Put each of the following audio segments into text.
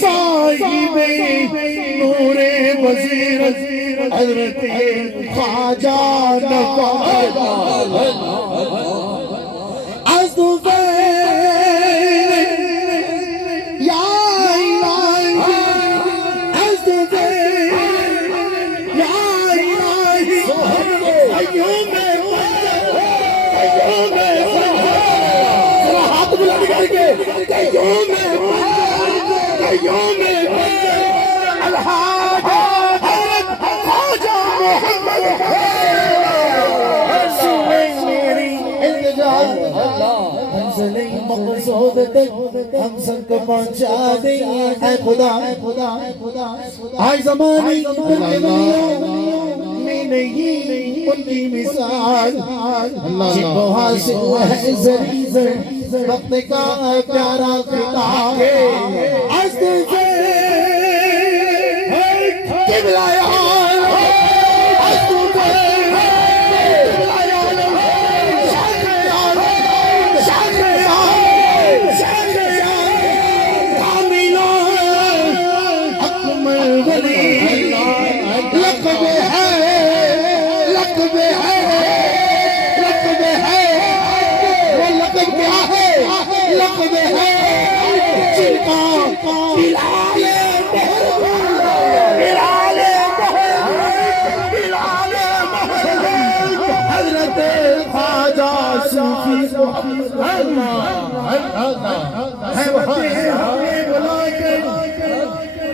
साहिबे नूरे बसीरत हजरत ख्वाजा नवाज मकसूद तक हम सबको पहुंचा दे ऐ खुदा आज ज़माने में नहीं उनकी मिसाल जिनको हासिल है जरी वक्त का प्यारा खिताब हस्ते से किबलाया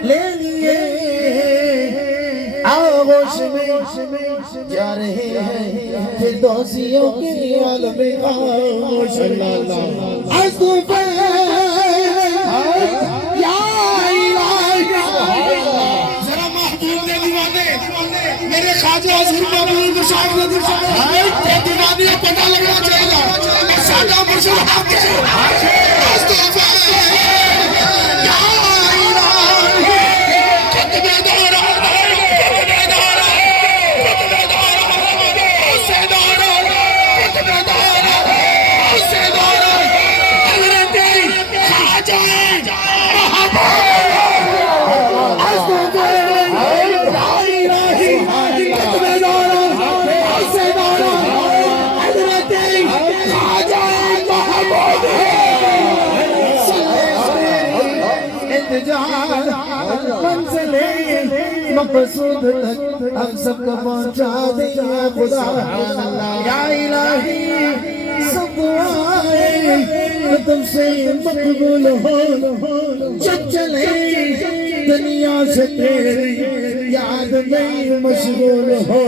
ले लिए आगोश में जा रहे हैं फिर दोषियों के आलम आगोश जरा महबूब ने दीवाने मेरे ख्वाजा हुजूर महबूब साहब ने दीवाने पता लगना चाहिए सादा मशहूर मकसूद तक हम सबको पहुंचा दे खुदा या इलाही सब दुआएं तुमसे मकबूल हो जब चले दुनिया से तेरी याद में मशगूल हो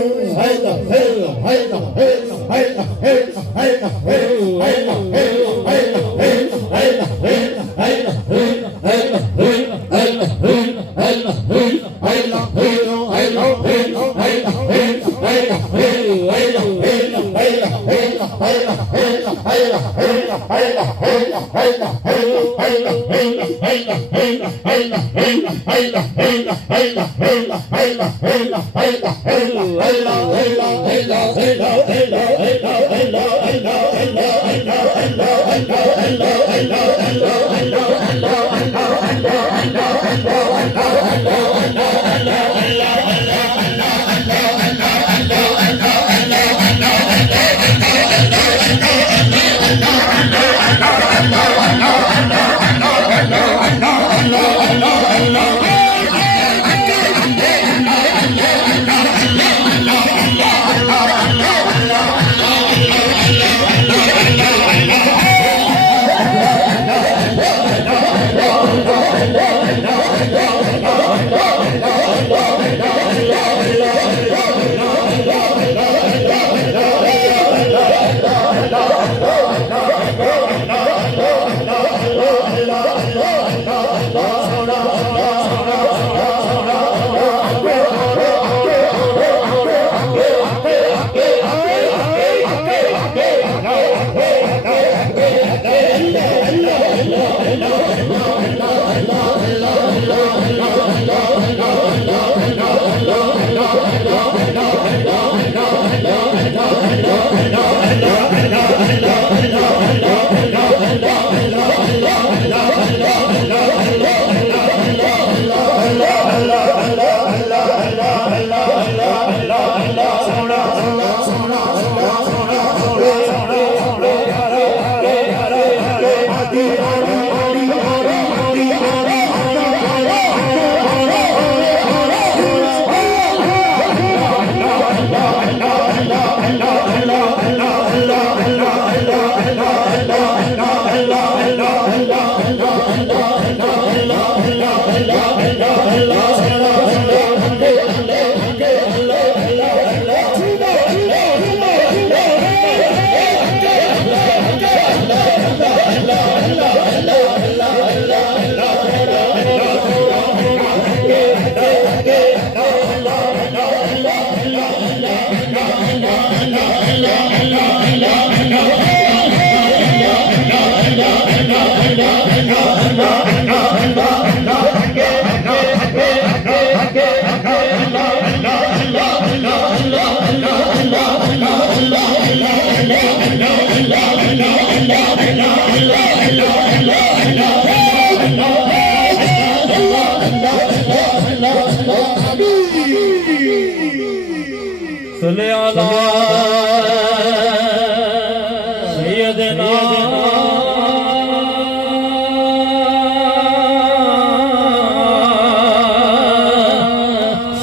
सल्ले अला सय्यदना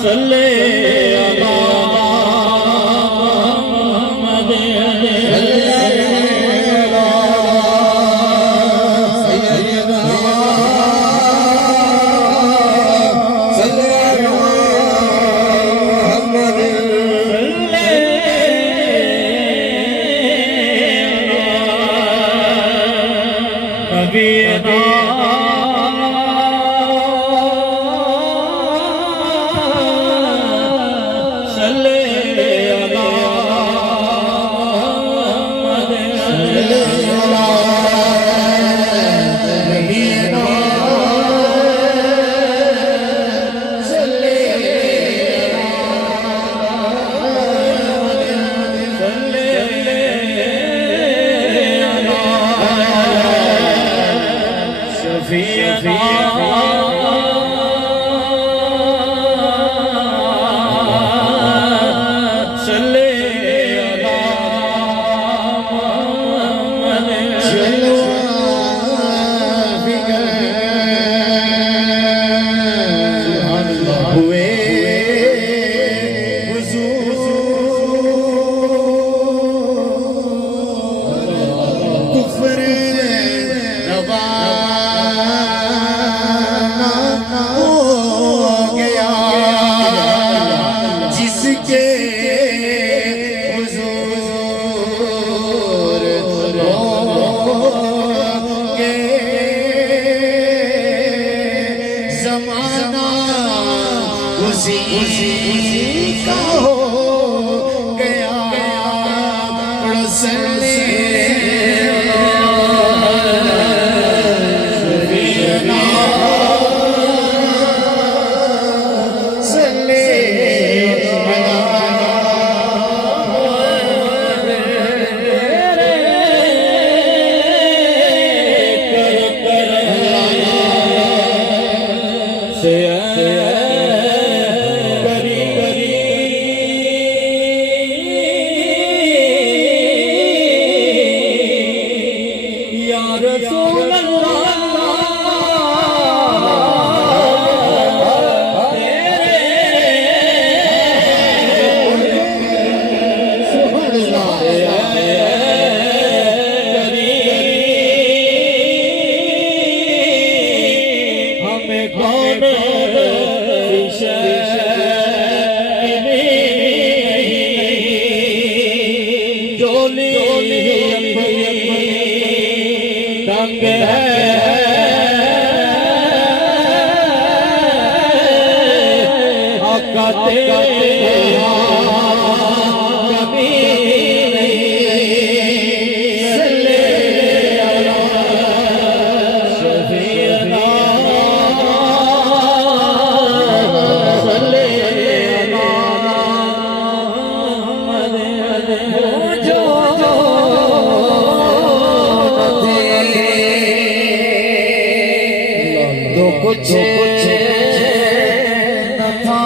सल्ले अला उसी का हो गया कुछ न था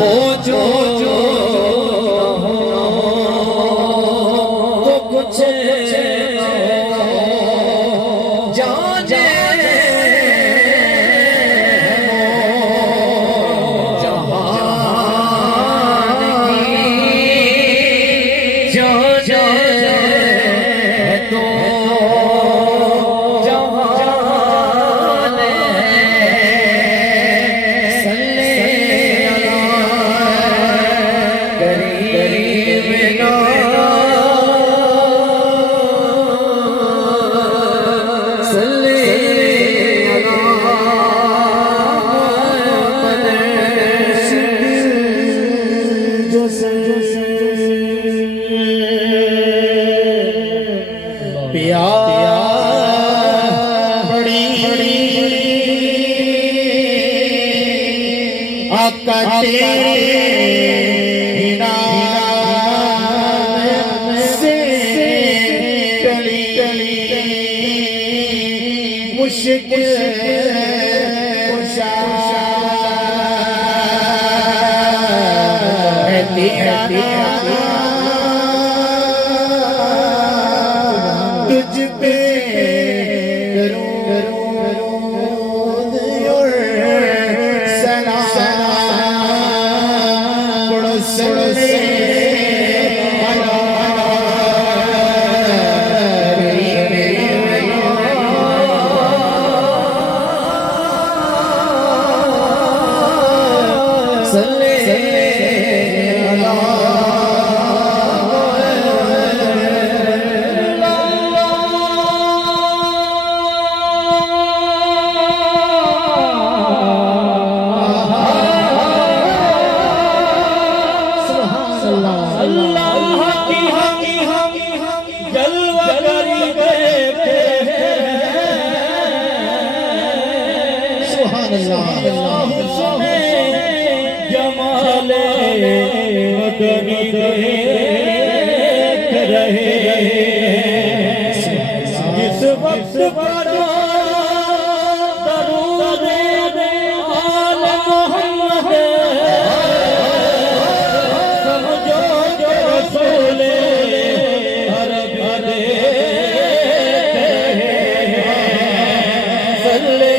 वो जो तो कुछ जाने मुश्किल वक्त पढ़ो दरूद आल मोहम्मद समझो जो रसूल अरबी दे सल्ले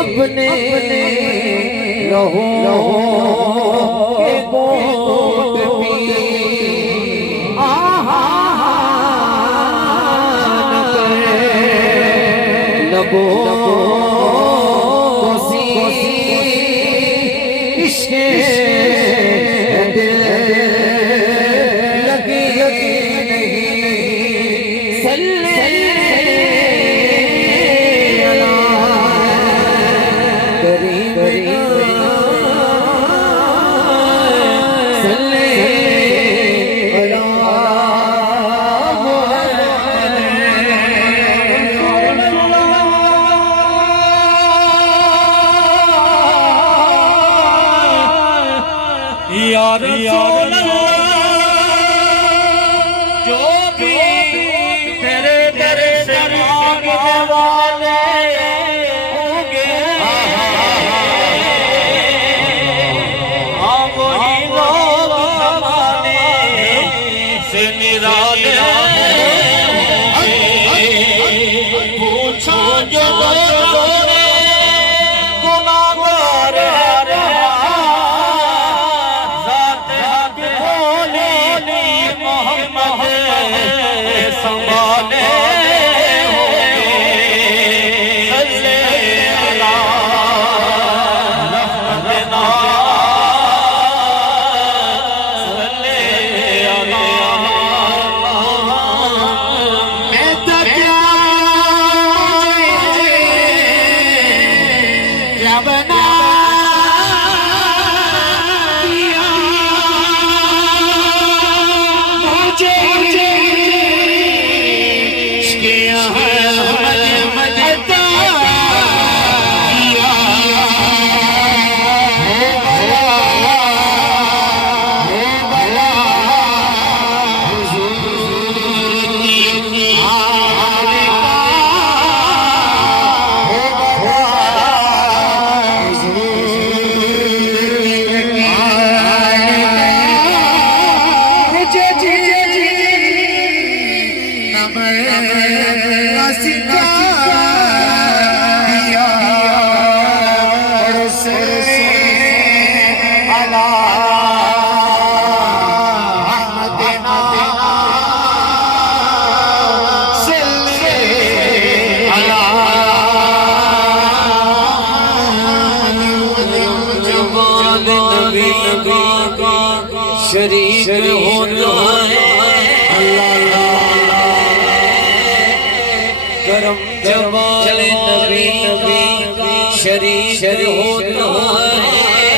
अपने रहो के गोद पी लबो इश्क़े दिल लगी सल्ले या रसूल जो भी तेरे दर से मांगने वाले होंगे हम वही लोग ज़माने से निराले पूछो जो संभाले सल्ले अला रहमतना सल्ले अला मैं तो क्या बना शरीक होता है करम जमाल नबी शरीक होता है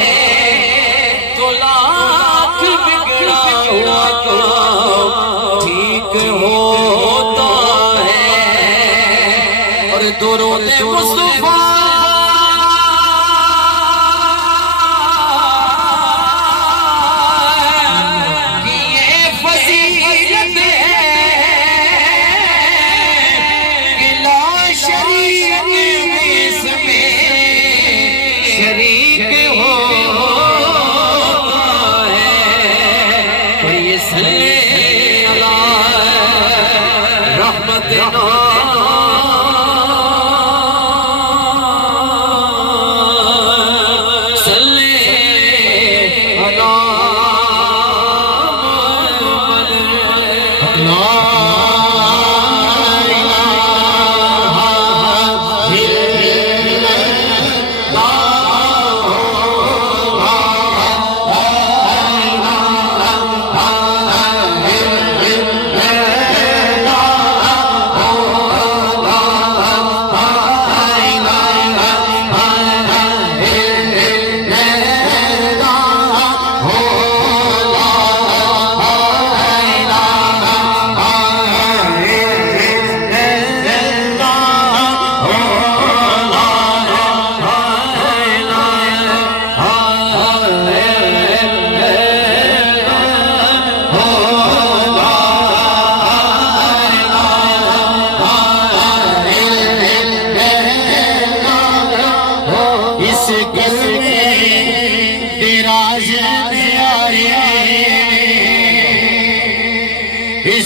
तो लाख बिगड़ा हुआ काम ठीक होता है और दुरूद मुस्तफा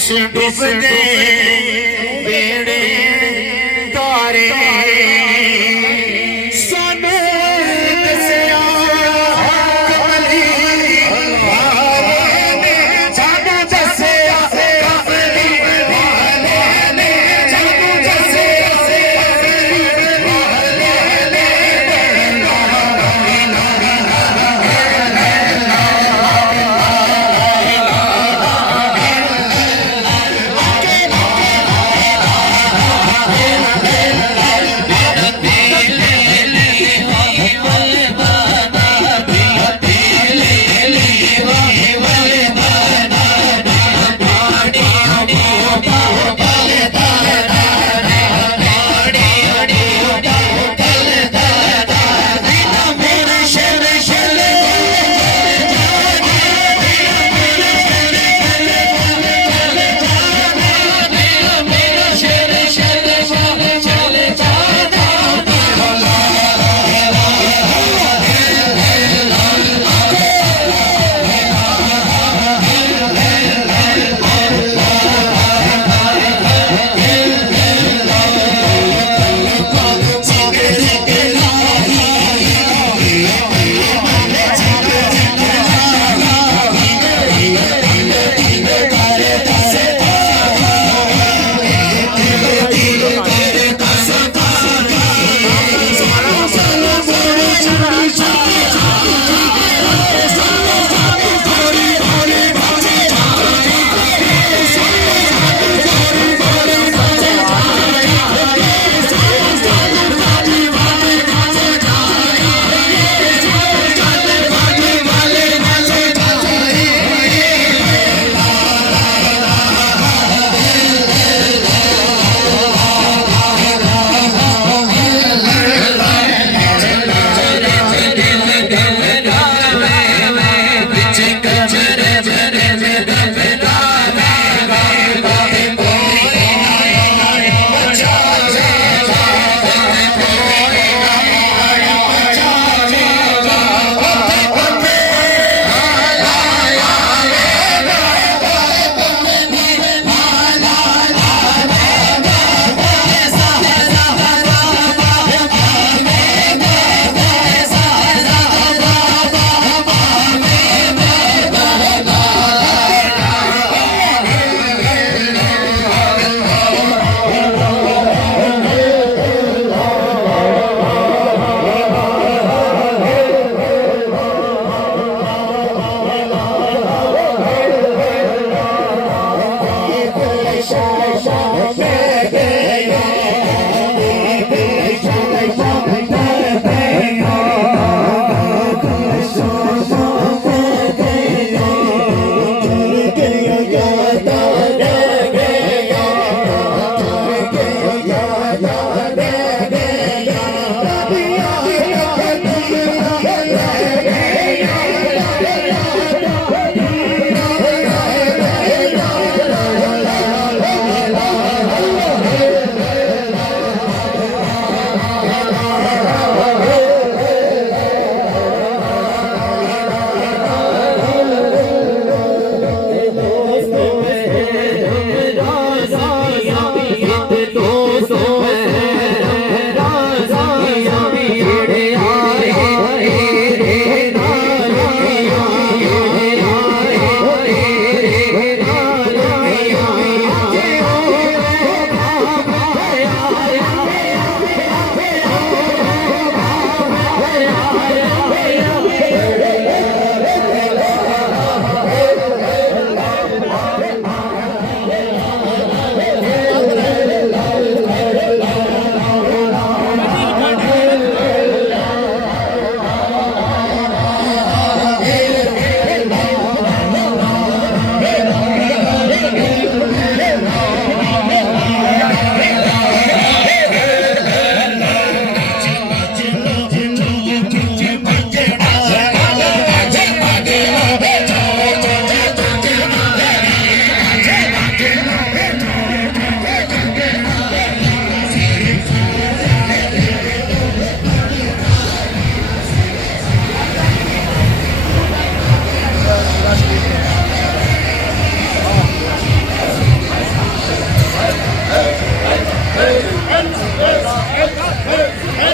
इस डूब गए बेड़े तारे सानू दसिया कमली वाले ने जादू दसिया कमली वाले ने जादू दसिया कमली वाले ने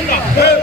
Hey!